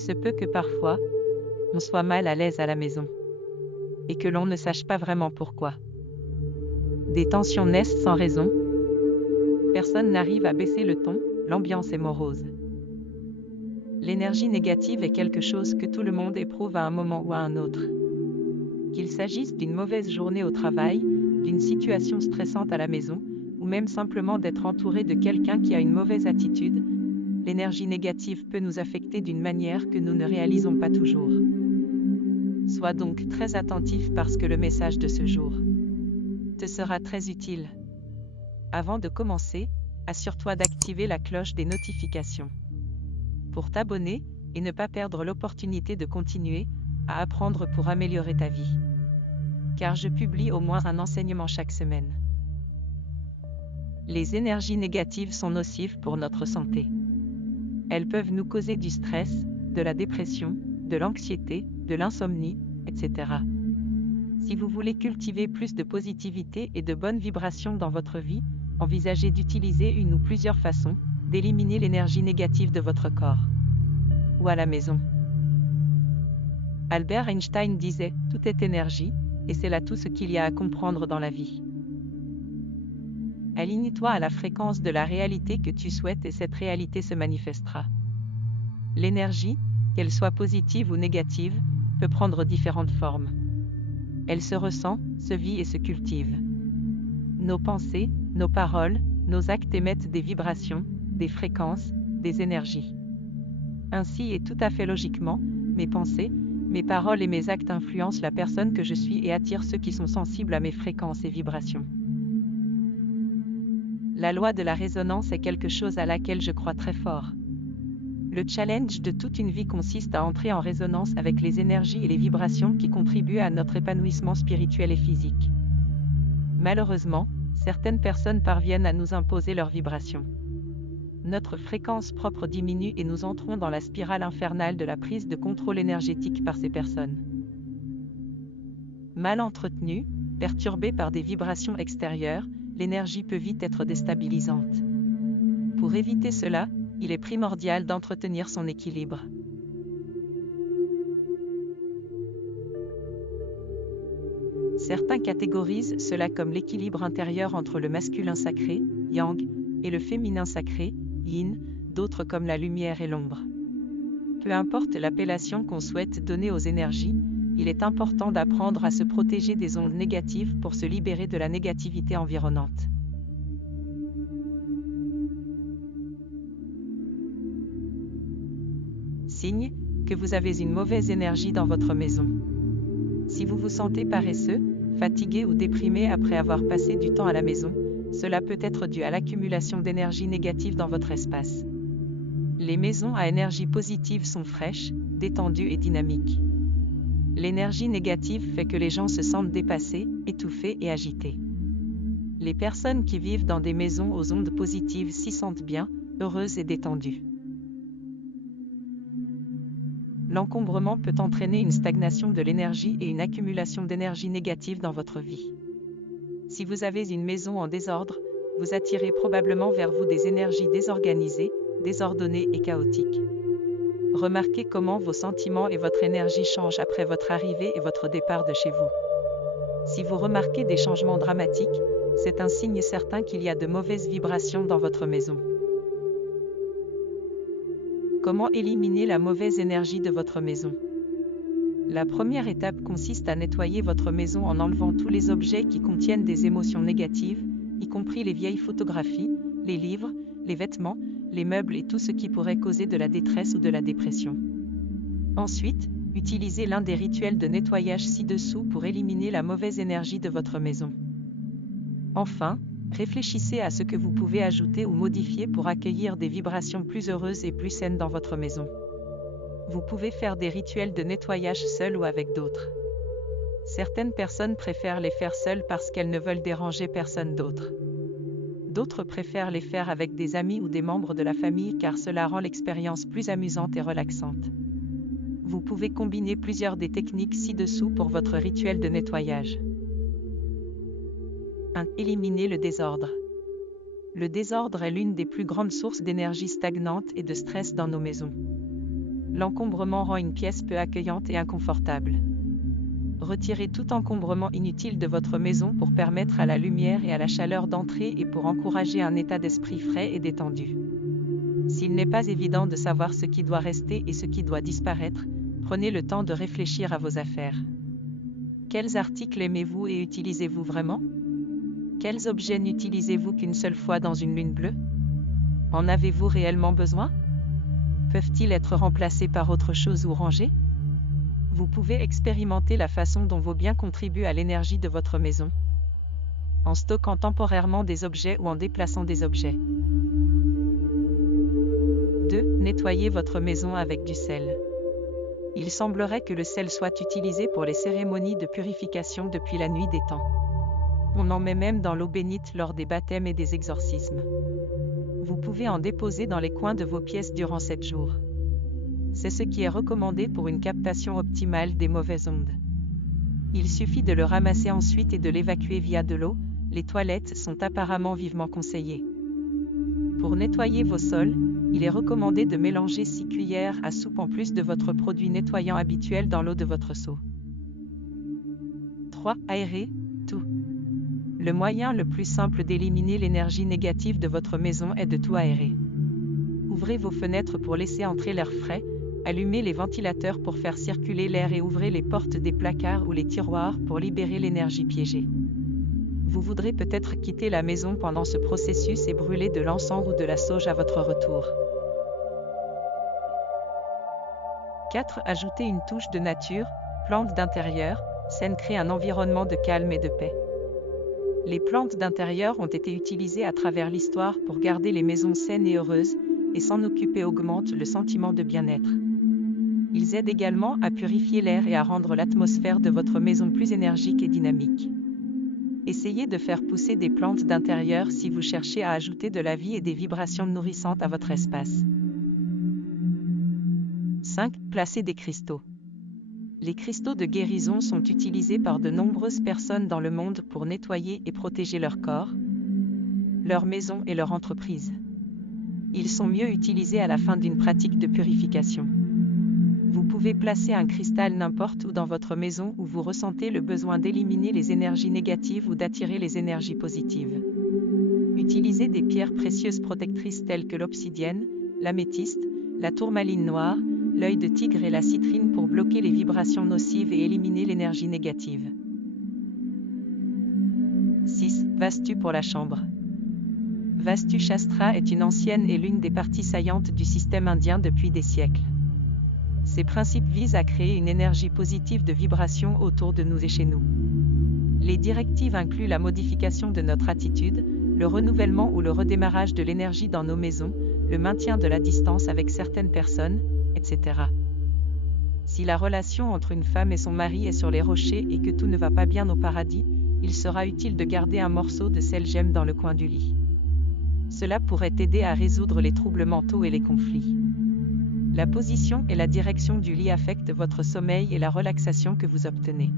se peut que parfois, on soit mal à l'aise à la maison. Et que l'on ne sache pas vraiment pourquoi. Des tensions naissent sans raison. Personne n'arrive à baisser le ton, l'ambiance est morose. L'énergie négative est quelque chose que tout le monde éprouve à un moment ou à un autre. Qu'il s'agisse d'une mauvaise journée au travail, d'une situation stressante à la maison, ou même simplement d'être entouré de quelqu'un qui a une mauvaise attitude, l'énergie négative peut nous affecter d'une manière que nous ne réalisons pas toujours. Sois donc très attentif parce que le message de ce jour te sera très utile. Avant de commencer, assure-toi d'activer la cloche des notifications pour t'abonner et ne pas perdre l'opportunité de continuer à apprendre pour améliorer ta vie. Car je publie au moins un enseignement chaque semaine. Les énergies négatives sont nocives pour notre santé. Elles peuvent nous causer du stress, de la dépression, de l'anxiété, de l'insomnie, etc. Si vous voulez cultiver plus de positivité et de bonnes vibrations dans votre vie, envisagez d'utiliser une ou plusieurs façons d'éliminer l'énergie négative de votre corps ou à la maison. Albert Einstein disait « Tout est énergie » et c'est là tout ce qu'il y a à comprendre dans la vie. Aligne-toi à la fréquence de la réalité que tu souhaites et cette réalité se manifestera. L'énergie, qu'elle soit positive ou négative, peut prendre différentes formes. Elle se ressent, se vit et se cultive. Nos pensées, nos paroles, nos actes émettent des vibrations, des fréquences, des énergies. Ainsi et tout à fait logiquement, mes pensées, mes paroles et mes actes influencent la personne que je suis et attirent ceux qui sont sensibles à mes fréquences et vibrations. La loi de la résonance est quelque chose à laquelle je crois très fort. Le challenge de toute une vie consiste à entrer en résonance avec les énergies et les vibrations qui contribuent à notre épanouissement spirituel et physique. Malheureusement, certaines personnes parviennent à nous imposer leurs vibrations. Notre fréquence propre diminue et nous entrons dans la spirale infernale de la prise de contrôle énergétique par ces personnes. Mal entretenue, perturbée par des vibrations extérieures, l'énergie peut vite être déstabilisante. Pour éviter cela, il est primordial d'entretenir son équilibre. Certains catégorisent cela comme l'équilibre intérieur entre le masculin sacré, yang, et le féminin sacré, yin, d'autres comme la lumière et l'ombre. Peu importe l'appellation qu'on souhaite donner aux énergies, il est important d'apprendre à se protéger des ondes négatives pour se libérer de la négativité environnante. Signe que vous avez une mauvaise énergie dans votre maison. Si vous vous sentez paresseux, fatigué ou déprimé après avoir passé du temps à la maison, cela peut être dû à l'accumulation d'énergie négative dans votre espace. Les maisons à énergie positive sont fraîches, détendues et dynamiques. L'énergie négative fait que les gens se sentent dépassés, étouffés et agités. Les personnes qui vivent dans des maisons aux ondes positives s'y sentent bien, heureuses et détendues. L'encombrement peut entraîner une stagnation de l'énergie et une accumulation d'énergie négative dans votre vie. Si vous avez une maison en désordre, vous attirez probablement vers vous des énergies désorganisées, désordonnées et chaotiques. Remarquez comment vos sentiments et votre énergie changent après votre arrivée et votre départ de chez vous. Si vous remarquez des changements dramatiques, c'est un signe certain qu'il y a de mauvaises vibrations dans votre maison. Comment éliminer la mauvaise énergie de votre maison? La première étape consiste à nettoyer votre maison en enlevant tous les objets qui contiennent des émotions négatives, y compris les vieilles photographies, les livres, les vêtements, les meubles et tout ce qui pourrait causer de la détresse ou de la dépression. Ensuite, utilisez l'un des rituels de nettoyage ci-dessous pour éliminer la mauvaise énergie de votre maison. Enfin, réfléchissez à ce que vous pouvez ajouter ou modifier pour accueillir des vibrations plus heureuses et plus saines dans votre maison. Vous pouvez faire des rituels de nettoyage seuls ou avec d'autres. Certaines personnes préfèrent les faire seules parce qu'elles ne veulent déranger personne d'autre. D'autres préfèrent les faire avec des amis ou des membres de la famille car cela rend l'expérience plus amusante et relaxante. Vous pouvez combiner plusieurs des techniques ci-dessous pour votre rituel de nettoyage. 1. Éliminer le désordre. Le désordre est l'une des plus grandes sources d'énergie stagnante et de stress dans nos maisons. L'encombrement rend une pièce peu accueillante et inconfortable. Retirez tout encombrement inutile de votre maison pour permettre à la lumière et à la chaleur d'entrer et pour encourager un état d'esprit frais et détendu. S'il n'est pas évident de savoir ce qui doit rester et ce qui doit disparaître, prenez le temps de réfléchir à vos affaires. Quels articles aimez-vous et utilisez-vous vraiment? Quels objets n'utilisez-vous qu'une seule fois dans une lune bleue? En avez-vous réellement besoin? Peuvent-ils être remplacés par autre chose ou rangés? Vous pouvez expérimenter la façon dont vos biens contribuent à l'énergie de votre maison, en stockant temporairement des objets ou en déplaçant des objets. 2. Nettoyez votre maison avec du sel. Il semblerait que le sel soit utilisé pour les cérémonies de purification depuis la nuit des temps. On en met même dans l'eau bénite lors des baptêmes et des exorcismes. Vous pouvez en déposer dans les coins de vos pièces durant 7 jours. C'est ce qui est recommandé pour une captation optimale des mauvaises ondes. Il suffit de le ramasser ensuite et de l'évacuer via de l'eau. Les toilettes sont apparemment vivement conseillées. Pour nettoyer vos sols, il est recommandé de mélanger 6 cuillères à soupe en plus de votre produit nettoyant habituel dans l'eau de votre seau. 3. Aérez tout. Le moyen le plus simple d'éliminer l'énergie négative de votre maison est de tout aérer. Ouvrez vos fenêtres pour laisser entrer l'air frais, allumez les ventilateurs pour faire circuler l'air et ouvrez les portes des placards ou les tiroirs pour libérer l'énergie piégée. Vous voudrez peut-être quitter la maison pendant ce processus et brûler de l'encens ou de la sauge à votre retour. 4. Ajoutez une touche de nature, plantes d'intérieur, saines créent un environnement de calme et de paix. Les plantes d'intérieur ont été utilisées à travers l'histoire pour garder les maisons saines et heureuses, et s'en occuper augmente le sentiment de bien-être. Ils aident également à purifier l'air et à rendre l'atmosphère de votre maison plus énergique et dynamique. Essayez de faire pousser des plantes d'intérieur si vous cherchez à ajouter de la vie et des vibrations nourrissantes à votre espace. 5. Placez des cristaux. Les cristaux de guérison sont utilisés par de nombreuses personnes dans le monde pour nettoyer et protéger leur corps, leur maison et leur entreprise. Ils sont mieux utilisés à la fin d'une pratique de purification. Vous pouvez placer un cristal n'importe où dans votre maison où vous ressentez le besoin d'éliminer les énergies négatives ou d'attirer les énergies positives. Utilisez des pierres précieuses protectrices telles que l'obsidienne, l'améthyste, la tourmaline noire, l'œil de tigre et la citrine pour bloquer les vibrations nocives et éliminer l'énergie négative. 6. Vastu pour la chambre. Vastu Shastra est une ancienne et l'une des parties saillantes du système indien depuis des siècles. Ces principes visent à créer une énergie positive de vibration autour de nous et chez nous. Les directives incluent la modification de notre attitude, le renouvellement ou le redémarrage de l'énergie dans nos maisons, le maintien de la distance avec certaines personnes, etc. Si la relation entre une femme et son mari est sur les rochers et que tout ne va pas bien au paradis, il sera utile de garder un morceau de sel gemme dans le coin du lit. Cela pourrait aider à résoudre les troubles mentaux et les conflits. La position et la direction du lit affectent votre sommeil et la relaxation que vous obtenez.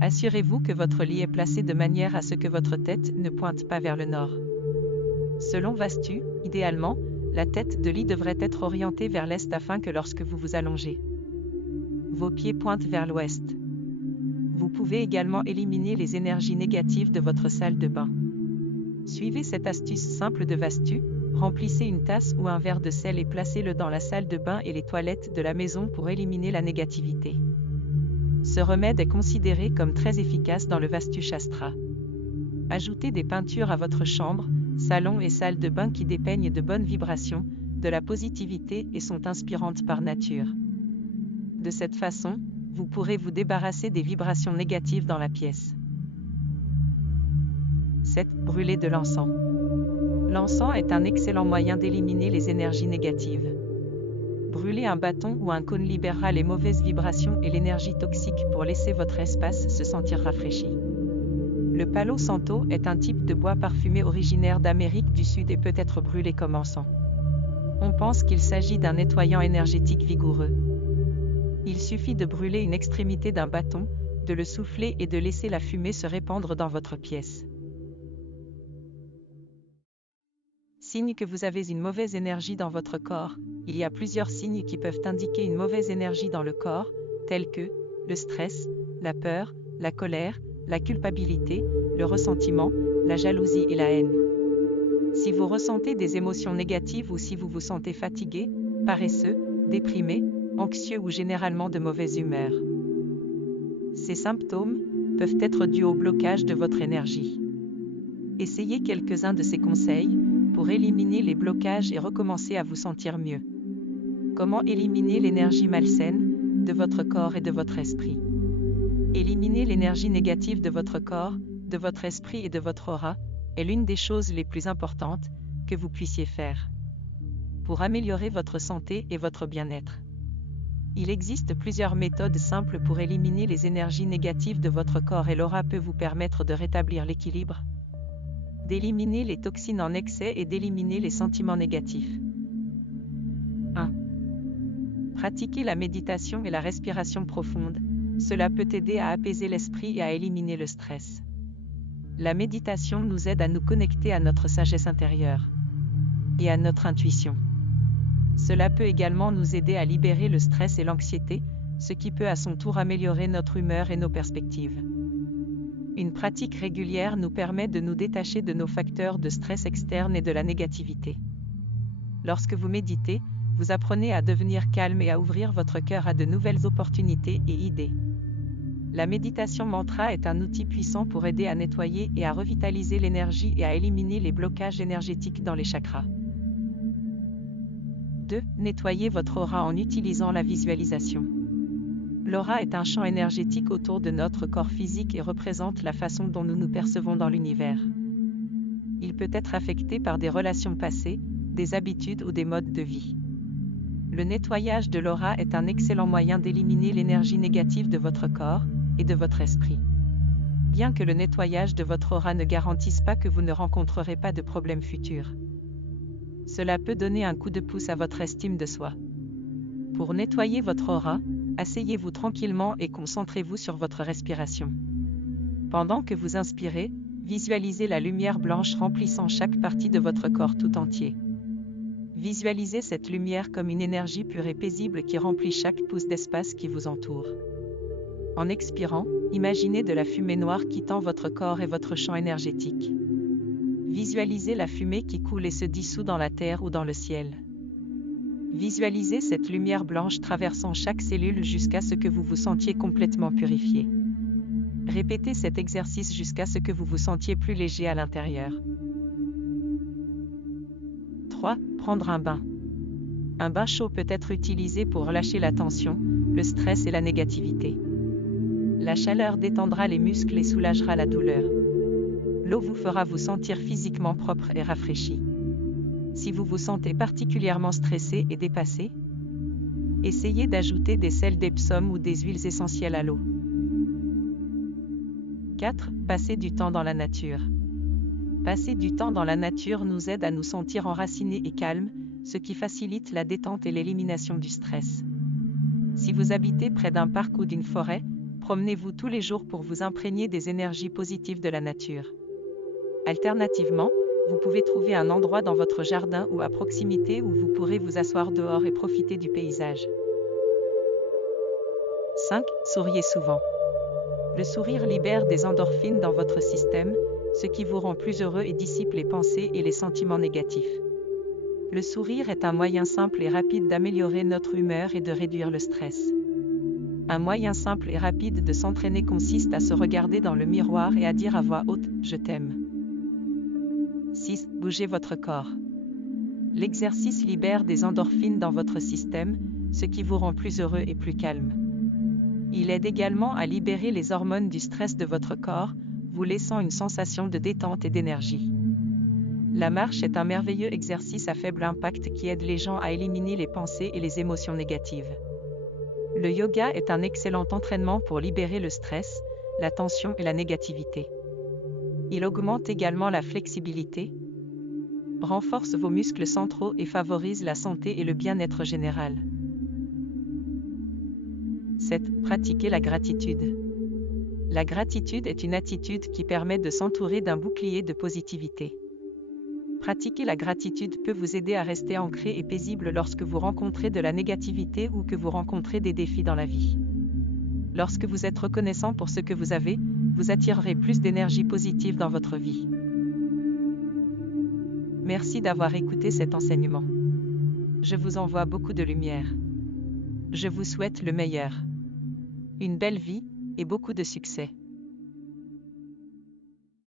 Assurez-vous que votre lit est placé de manière à ce que votre tête ne pointe pas vers le nord. Selon Vastu, idéalement, la tête de lit devrait être orientée vers l'est afin que lorsque vous vous allongez, vos pieds pointent vers l'ouest. Vous pouvez également éliminer les énergies négatives de votre salle de bain. Suivez cette astuce simple de Vastu, remplissez une tasse ou un verre de sel et placez-le dans la salle de bain et les toilettes de la maison pour éliminer la négativité. Ce remède est considéré comme très efficace dans le Vastu Shastra. Ajoutez des peintures à votre chambre, salon et salle de bain qui dépeignent de bonnes vibrations, de la positivité et sont inspirantes par nature. De cette façon, vous pourrez vous débarrasser des vibrations négatives dans la pièce. 7. Brûler de l'encens. L'encens est un excellent moyen d'éliminer les énergies négatives. Brûler un bâton ou un cône libérera les mauvaises vibrations et l'énergie toxique pour laisser votre espace se sentir rafraîchi. Le Palo Santo est un type de bois parfumé originaire d'Amérique du Sud et peut être brûlé comme encens. On pense qu'il s'agit d'un nettoyant énergétique vigoureux. Il suffit de brûler une extrémité d'un bâton, de le souffler et de laisser la fumée se répandre dans votre pièce. Signe que vous avez une mauvaise énergie dans votre corps. Il y a plusieurs signes qui peuvent indiquer une mauvaise énergie dans le corps, tels que le stress, la peur, la colère, la culpabilité, le ressentiment, la jalousie et la haine. Si vous ressentez des émotions négatives ou si vous vous sentez fatigué, paresseux, déprimé, anxieux ou généralement de mauvaise humeur. Ces symptômes peuvent être dus au blocage de votre énergie. Essayez quelques-uns de ces conseils pour éliminer les blocages et recommencer à vous sentir mieux. Comment éliminer l'énergie malsaine de votre corps et de votre esprit? Éliminer l'énergie négative de votre corps, de votre esprit et de votre aura est l'une des choses les plus importantes que vous puissiez faire pour améliorer votre santé et votre bien-être. Il existe plusieurs méthodes simples pour éliminer les énergies négatives de votre corps et l'aura peut vous permettre de rétablir l'équilibre, d'éliminer les toxines en excès et d'éliminer les sentiments négatifs. 1. Pratiquez la méditation et la respiration profonde. Cela peut aider à apaiser l'esprit et à éliminer le stress. La méditation nous aide à nous connecter à notre sagesse intérieure et à notre intuition. Cela peut également nous aider à libérer le stress et l'anxiété, ce qui peut à son tour améliorer notre humeur et nos perspectives. Une pratique régulière nous permet de nous détacher de nos facteurs de stress externes et de la négativité. Lorsque vous méditez, vous apprenez à devenir calme et à ouvrir votre cœur à de nouvelles opportunités et idées. La méditation mantra est un outil puissant pour aider à nettoyer et à revitaliser l'énergie et à éliminer les blocages énergétiques dans les chakras. 2. Nettoyez votre aura en utilisant la visualisation. L'aura est un champ énergétique autour de notre corps physique et représente la façon dont nous nous percevons dans l'univers. Il peut être affecté par des relations passées, des habitudes ou des modes de vie. Le nettoyage de l'aura est un excellent moyen d'éliminer l'énergie négative de votre corps et de votre esprit. Bien que le nettoyage de votre aura ne garantisse pas que vous ne rencontrerez pas de problèmes futurs, cela peut donner un coup de pouce à votre estime de soi. Pour nettoyer votre aura, asseyez-vous tranquillement et concentrez-vous sur votre respiration. Pendant que vous inspirez, visualisez la lumière blanche remplissant chaque partie de votre corps tout entier. Visualisez cette lumière comme une énergie pure et paisible qui remplit chaque pouce d'espace qui vous entoure. En expirant, imaginez de la fumée noire quittant votre corps et votre champ énergétique. Visualisez la fumée qui coule et se dissout dans la terre ou dans le ciel. Visualisez cette lumière blanche traversant chaque cellule jusqu'à ce que vous vous sentiez complètement purifié. Répétez cet exercice jusqu'à ce que vous vous sentiez plus léger à l'intérieur. 3. Prendre un bain. Un bain chaud peut être utilisé pour relâcher la tension, le stress et la négativité. La chaleur détendra les muscles et soulagera la douleur. L'eau vous fera vous sentir physiquement propre et rafraîchi. Si vous vous sentez particulièrement stressé et dépassé, essayez d'ajouter des sels d'Epsom ou des huiles essentielles à l'eau. 4. Passer du temps dans la nature. Passer du temps dans la nature nous aide à nous sentir enracinés et calmes, ce qui facilite la détente et l'élimination du stress. Si vous habitez près d'un parc ou d'une forêt, promenez-vous tous les jours pour vous imprégner des énergies positives de la nature. Alternativement, vous pouvez trouver un endroit dans votre jardin ou à proximité où vous pourrez vous asseoir dehors et profiter du paysage. 5. Souriez souvent. Le sourire libère des endorphines dans votre système, ce qui vous rend plus heureux et dissipe les pensées et les sentiments négatifs. Le sourire est un moyen simple et rapide d'améliorer notre humeur et de réduire le stress. Un moyen simple et rapide de s'entraîner consiste à se regarder dans le miroir et à dire à voix haute « Je t'aime ». 6. Bougez votre corps. L'exercice libère des endorphines dans votre système, ce qui vous rend plus heureux et plus calme. Il aide également à libérer les hormones du stress de votre corps, vous laissant une sensation de détente et d'énergie. La marche est un merveilleux exercice à faible impact qui aide les gens à éliminer les pensées et les émotions négatives. Le yoga est un excellent entraînement pour libérer le stress, la tension et la négativité. Il augmente également la flexibilité, renforce vos muscles centraux et favorise la santé et le bien-être général. 7. Pratiquez la gratitude. La gratitude est une attitude qui permet de s'entourer d'un bouclier de positivité. Pratiquer la gratitude peut vous aider à rester ancré et paisible lorsque vous rencontrez de la négativité ou que vous rencontrez des défis dans la vie. Lorsque vous êtes reconnaissant pour ce que vous avez, vous attirerez plus d'énergie positive dans votre vie. Merci d'avoir écouté cet enseignement. Je vous envoie beaucoup de lumière. Je vous souhaite le meilleur. Une belle vie, et beaucoup de succès.